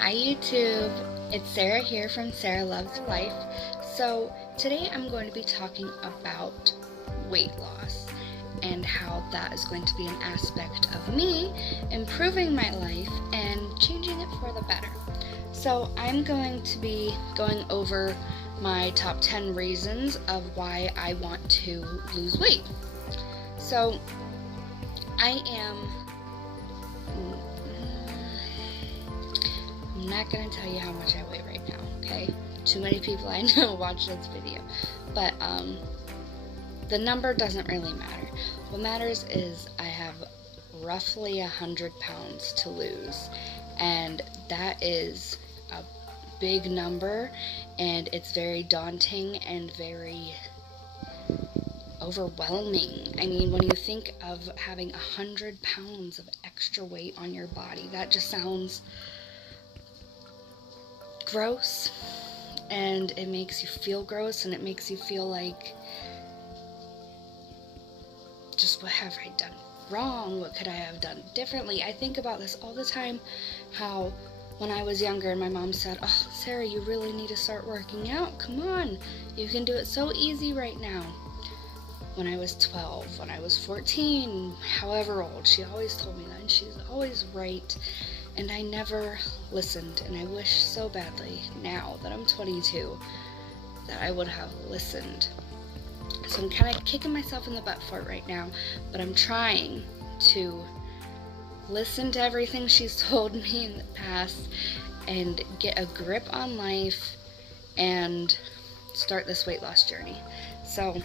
Hi YouTube, it's Sarah here from Sarah Loves Life. So today I'm going to be talking about weight loss and how that is going to be an aspect of me improving my life and changing it for the better. So I'm going to be going over my top 10 reasons of why I want to lose weight. So I'm not going to tell you how much I weigh right now, okay? Too many people I know watch this video. But the number doesn't really matter. What matters is I have roughly 100 pounds to lose. And that is a big number, and it's very daunting and very overwhelming. I mean, when you think of having 100 pounds of extra weight on your body, that just sounds gross, and it makes you feel gross, and it makes you feel like, just what have I done wrong? What could I have done differently? I think about this all the time, how when I was younger and my mom said, "Oh, Sarah, you really need to start working out. Come on, you can do it so easy right now." When I was 12, when I was 14, however old, she always told me that, and she's always right. And I never listened, and I wish so badly now that I'm 22 that I would have listened. So I'm kind of kicking myself in the butt for it right now, but I'm trying to listen to everything she's told me in the past and get a grip on life and start this weight loss journey. So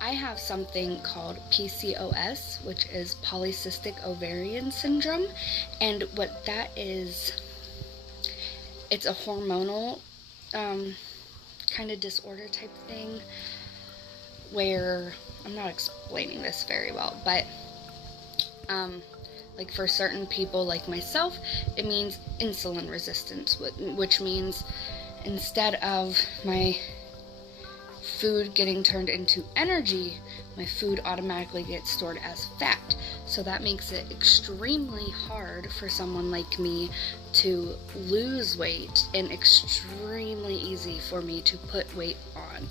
I have something called PCOS, which is polycystic ovarian syndrome, and what that is, it's a hormonal kind of disorder type thing, where, I'm not explaining this very well, but like for certain people like myself, it means insulin resistance, which means instead of my food getting turned into energy, my food automatically gets stored as fat. So that makes it extremely hard for someone like me to lose weight, and extremely easy for me to put weight on.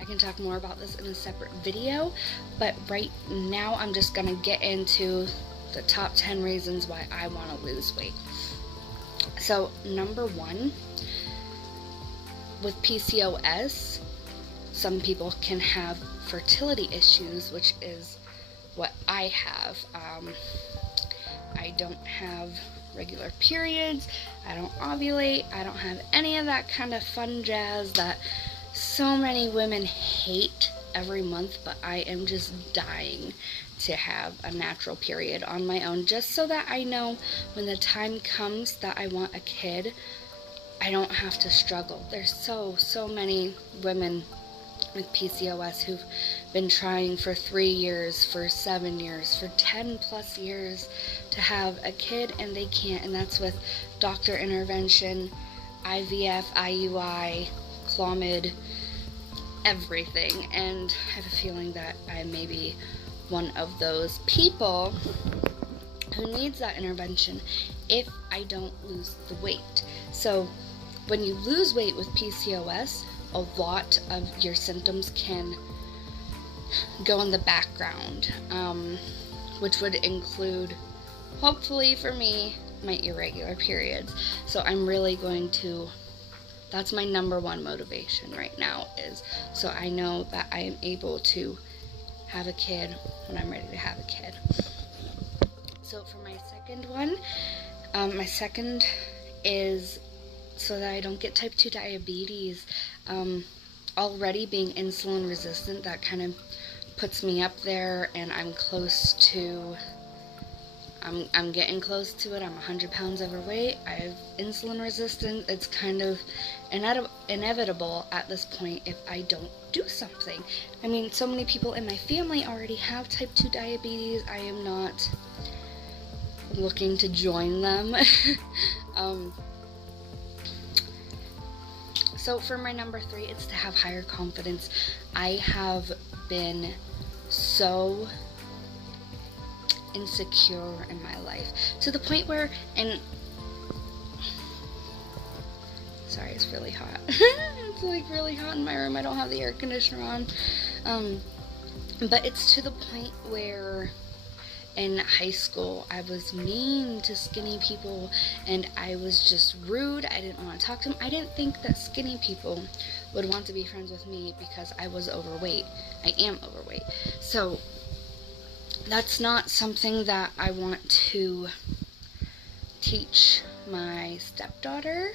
I can talk more about this in a separate video, but right now I'm just gonna get into the top 10 reasons why I want to lose weight. So number one, with PCOS, some people can have fertility issues, which is what I have. I don't have regular periods, I don't ovulate, I don't have any of that kind of fun jazz that so many women hate every month, but I am just dying to have a natural period on my own, just so that I know when the time comes that I want a kid, I don't have to struggle. There's so many women with PCOS who've been trying for 3 years, for 7 years, for 10 plus years to have a kid, and they can't, and that's with doctor intervention, IVF, IUI, Clomid, everything. And I have a feeling that I may be one of those people who needs that intervention if I don't lose the weight. So when you lose weight with PCOS, a lot of your symptoms can go in the background, which would include, hopefully for me, my irregular periods. So I'm really going to, that's my number one motivation right now, is so I know that I am able to have a kid when I'm ready to have a kid. So for my second one, my second is so that I don't get type 2 diabetes. Already being insulin resistant, that kind of puts me up there, and I'm close to, I'm getting close to it. I'm 100 pounds overweight. I have insulin resistance. It's kind of inevitable at this point if I don't do something. I mean, so many people in my family already have type 2 diabetes. I am not looking to join them. So for my number 3, it's to have higher confidence. I have been so insecure in my life, to the point where, and sorry, it's really hot. It's like really hot in my room. I don't have the air conditioner on. But it's to the point where in high school I was mean to skinny people, and I was just rude. I didn't want to talk to them. I didn't think that skinny people would want to be friends with me because I was overweight. I am overweight. So that's not something that I want to teach my stepdaughter.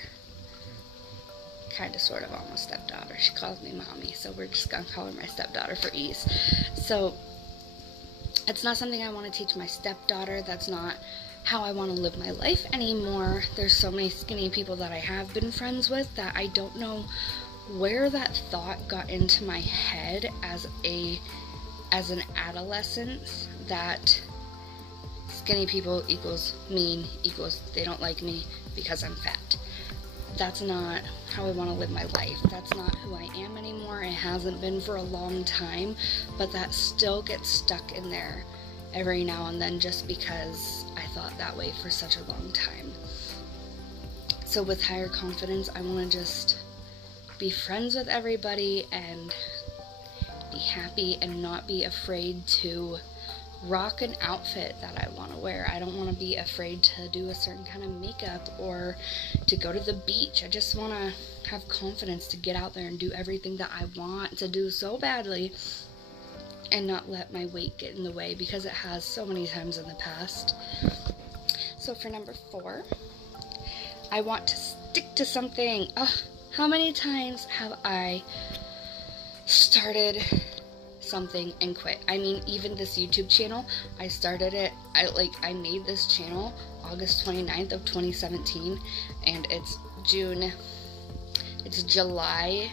Kind of, sort of, almost stepdaughter. She calls me mommy, so we're just gonna call her my stepdaughter for ease. So it's not something I want to teach my stepdaughter. That's not how I want to live my life anymore. There's so many skinny people that I have been friends with that I don't know where that thought got into my head as an adolescent, that skinny people equals mean, equals they don't like me because I'm fat. That's not how I want to live my life. That's not who I am anymore. It hasn't been for a long time, but that still gets stuck in there every now and then just because I thought that way for such a long time. So with higher confidence, I want to just be friends with everybody and be happy and not be afraid to rock an outfit that I want to wear. I don't want to be afraid to do a certain kind of makeup or to go to the beach. I just want to have confidence to get out there and do everything that I want to do so badly and not let my weight get in the way, because it has so many times in the past. So for number 4, I want to stick to something. How many times have I started something and quit? I mean, even this YouTube channel, I started it, I made this channel August 29th of 2017, and it's July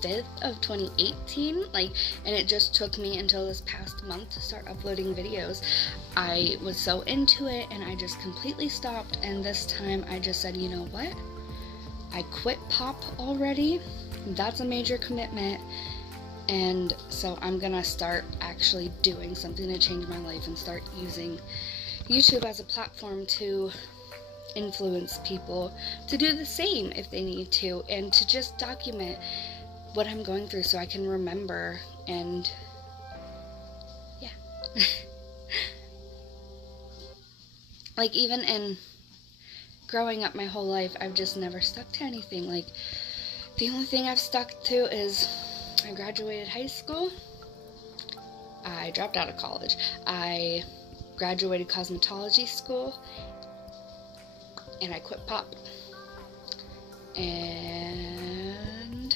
5th of 2018, and it just took me until this past month to start uploading videos. I was so into it, and I just completely stopped, and this time I just said, you know what? I quit pop already. That's a major commitment. And so I'm gonna start actually doing something to change my life and start using YouTube as a platform to influence people to do the same if they need to, and to just document what I'm going through so I can remember. And yeah. Even in growing up my whole life, I've just never stuck to anything. The only thing I've stuck to is I graduated high school, I dropped out of college, I graduated cosmetology school, and I quit pop. And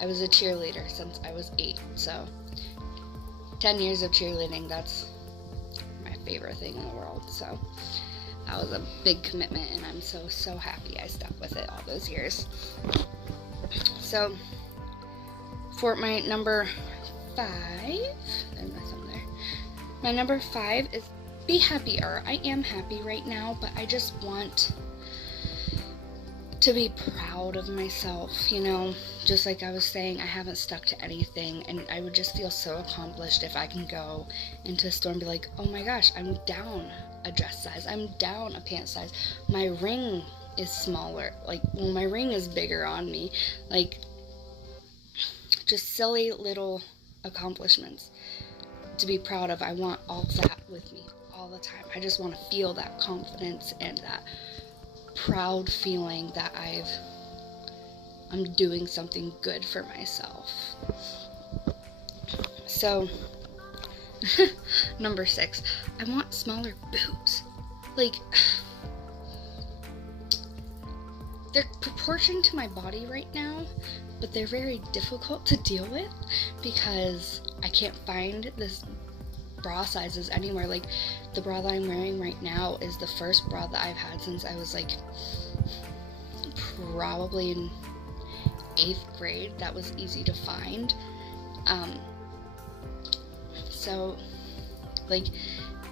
I was a cheerleader since I was 8, so 10 years of cheerleading, that's my favorite thing in the world. So that was a big commitment, and I'm so happy I stuck with it all those years. So for my number 5, there's my thumb there. My number 5 is be happier. I am happy right now, but I just want to be proud of myself, just like I was saying, I haven't stuck to anything, and I would just feel so accomplished if I can go into a store and be like, oh my gosh, I'm down a dress size, I'm down a pant size, my ring is smaller, my ring is bigger on me, just silly little accomplishments to be proud of. I want all that with me all the time. I just want to feel that confidence and that proud feeling that I'm doing something good for myself. So number 6, I want smaller boobs. They're proportioned to my body right now, but they're very difficult to deal with because I can't find this bra sizes anywhere. The bra that I'm wearing right now is the first bra that I've had since I was probably in 8th grade. That was easy to find. So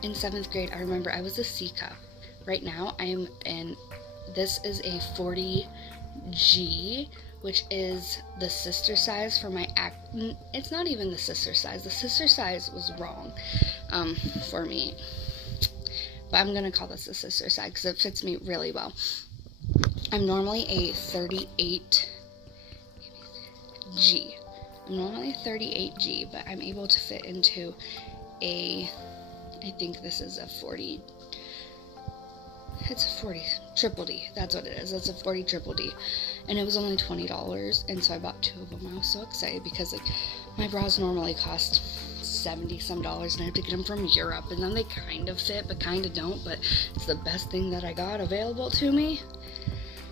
in 7th grade, I remember I was a C cup. Right now I'm in, this is a 40G, which is the sister size for my it's not even the sister size. The sister size was wrong for me, but I'm gonna call this the sister size because it fits me really well. I'm normally a 38G. I'm normally a 38G, but I'm able to fit into I think this is a 40. It's a 40 triple D. That's what it is. It's a 40 triple D. And it was only $20, and so I bought 2 of them. I was so excited because like my bras normally cost $70 some, and I have to get them from Europe, and then they kind of fit but kind of don't, but it's the best thing that I got available to me.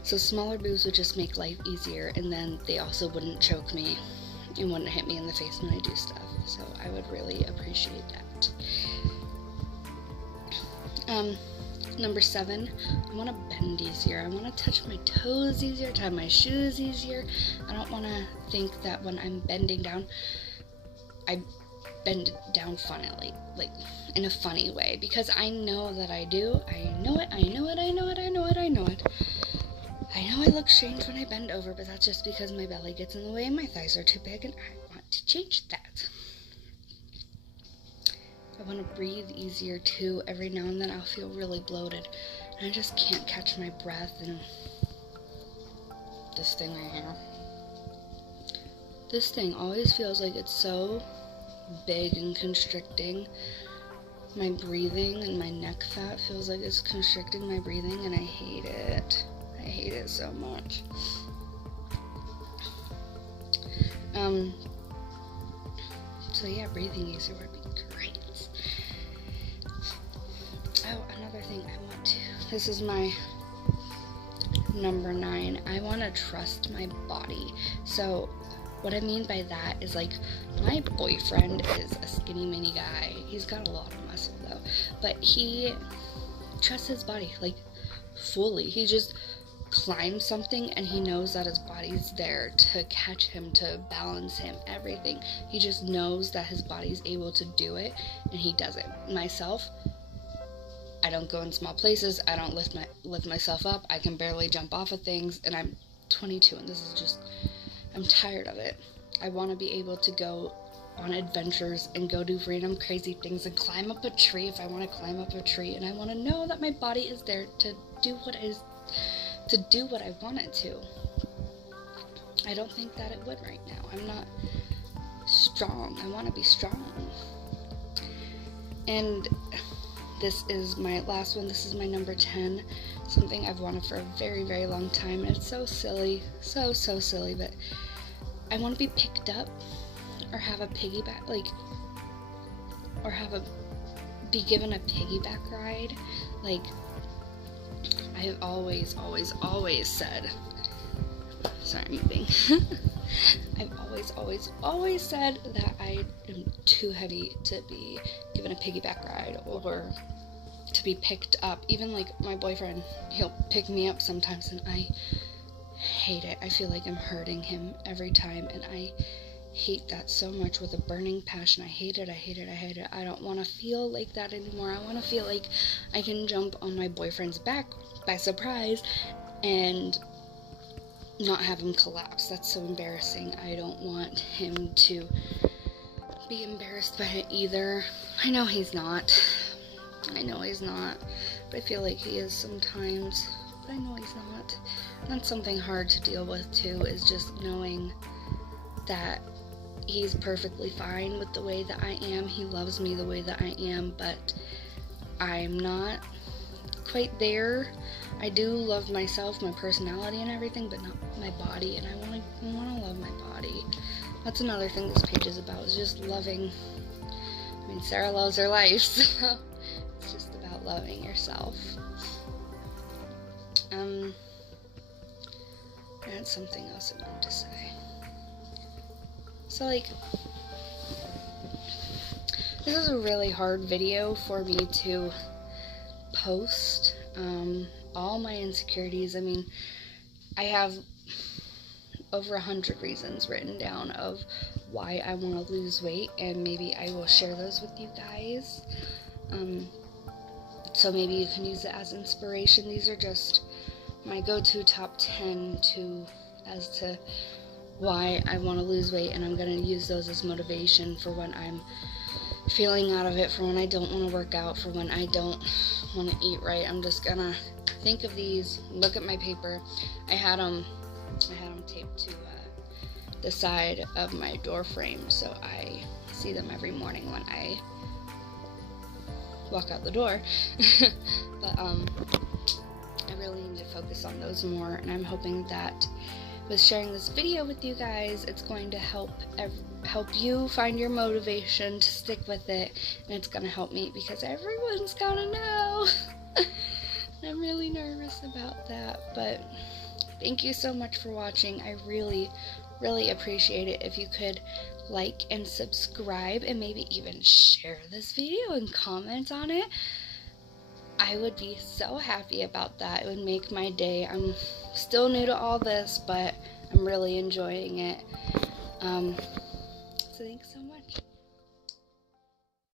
So smaller boobs would just make life easier, and then they also wouldn't choke me and wouldn't hit me in the face when I do stuff. So I would really appreciate that. Number 7, I want to bend easier. I want to touch my toes easier, tie my shoes easier. I don't want to think that when I'm bending down, I bend down funnily, like in a funny way, because I know that I do. I know it. I know I look strange when I bend over, but that's just because my belly gets in the way and my thighs are too big, and I want to change that. I want to breathe easier too. Every now and then I'll feel really bloated and I just can't catch my breath, and this thing right here, this thing always feels like it's so big and constricting my breathing, and my neck fat feels like it's constricting my breathing, and I hate it. I hate it so much. So yeah, breathing easier would be great. Oh, another thing I want to, this is my number 9, I want to trust my body. So what I mean by that is, like, my boyfriend is a skinny mini guy. He's got a lot of muscle though, but he trusts his body, like, fully. He just climbs something and he knows that his body's there to catch him, to balance him, everything. He just knows that his body's able to do it, and he does it. Myself, I don't go in small places. I don't lift myself up. I can barely jump off of things, and I'm 22, and this is just, I'm tired of it. I want to be able to go on adventures and go do random crazy things and climb up a tree if I want to climb up a tree, and I want to know that my body is there to do what I want it to. I don't think that it would right now. I'm not strong. I want to be strong. And this is my last one. This is my number 10. Something I've wanted for a very, very long time. And it's so silly. So silly. But I want to be picked up, or have a piggyback, be given a piggyback ride. Like, I've always said, sorry, I'm moving. I've always said that I am too heavy to be given a piggyback ride or to be picked up. Even like my boyfriend, he'll pick me up sometimes, and I hate it. I feel like I'm hurting him every time, and I hate that so much with a burning passion. I hate it. I don't want to feel like that anymore. I want to feel like I can jump on my boyfriend's back by surprise and not have him collapse. That's so embarrassing. I don't want him to be embarrassed by it either. I know he's not, but I feel like he is sometimes, but I know he's not. And that's something hard to deal with too, is just knowing that he's perfectly fine with the way that I am. He loves me the way that I am, but I'm not quite there. I do love myself, my personality and everything, but not my body, and I want to love my body. That's another thing this page is about, is just loving. I mean, Sarah loves her life, so it's just about loving yourself. I had something else I wanted to say. So, like, this is a really hard video for me to post. All my insecurities, I mean, I have over 100 reasons written down of why I want to lose weight, and maybe I will share those with you guys. So maybe you can use it as inspiration. These are just my go-to top 10 to as to why I want to lose weight, and I'm going to use those as motivation for when I'm feeling out of it, for when I don't want to work out, for when I don't want to eat right. I'm just going to think of these, look at my paper. I had them taped to the side of my door frame, so I see them every morning when I walk out the door. But I really need to focus on those more, and I'm hoping that with sharing this video with you guys, it's going to help you find your motivation to stick with it, and it's going to help me, because everyone's gonna know. I'm really nervous about that, but thank you so much for watching. I really appreciate it if you could like and subscribe, and maybe even share this video and comment on it. I would be so happy about that. It would make my day. I'm still new to all this, but I'm really enjoying it. So thanks so much.